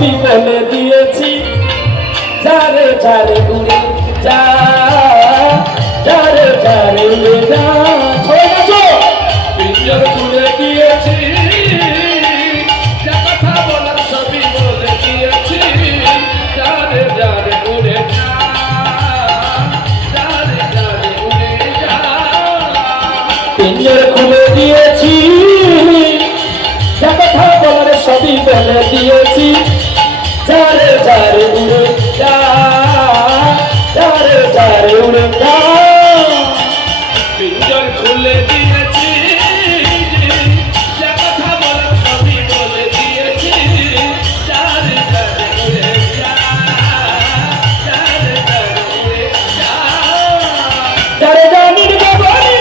সবই বলে দিয়েছি যারে যারে উড়ে যা যারে যারে উড়ে যা পিঞ্জর খুলে দিয়েছি যা কথা বলার সবই বলে দিয়েছি যারে যারে উড়ে যা যারে যারে উড়ে যা পিঞ্জর খুলে দিয়েছি যা কথা বলার সবই বলে দিয়েছি যারে যারে উড়ে যা যারে যারে উড়ে যা পিঞ্জর খুলে দিয়েছি যা কথা বলার সবই বলে দিয়েছি যারে যারে উড়ে যা যারে যারে উড়ে যা যারে জানির গগনে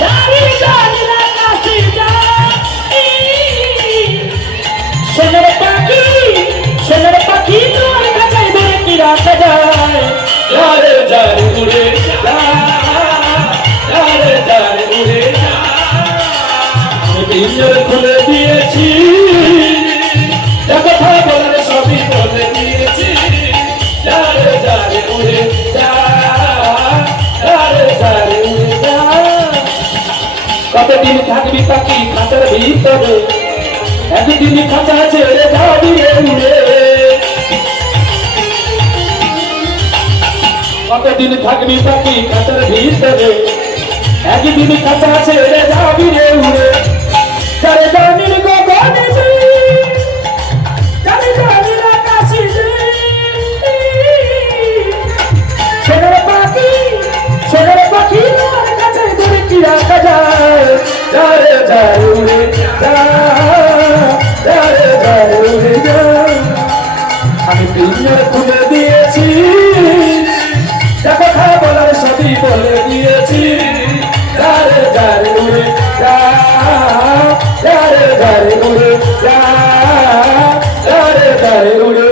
যারে জানির আকাশে যাই সোনার পাখি তোমার কাছে ধরে কি রাখা যায় যারে যারে উড়ে যা যারে যারে উড়ে যা পিঞ্জর খুলে দিয়েছি যা কথা বলার সবই বলে দিয়েছি যারে যারে উড়ে যা যারে যারে উড়ে যা কতদিন থাকবি পাখি খাঁচার ভিতরে একদিন খাঁচা ছেড়ে যাবি রে উড়ে কতদিন থাকবি পাখি খাঁচার ভিতরে একদিন খাঁচা ছেড়ে যাবি রে উড়ে যারে জানির গগনে যারে জানির আকাশে সোনার পাখি তোমার কাছে ধরে কি রাখা যায় যারে যারে উড়ে যা যারে যারে উড়ে যা আমি পিঞ্জর খুলে দিয়েছি যা কথা বলার সবই বলে দিয়েছি যারে যারে উড়ে যা যারে যারে উড়ে যা যারে যারে উড়ে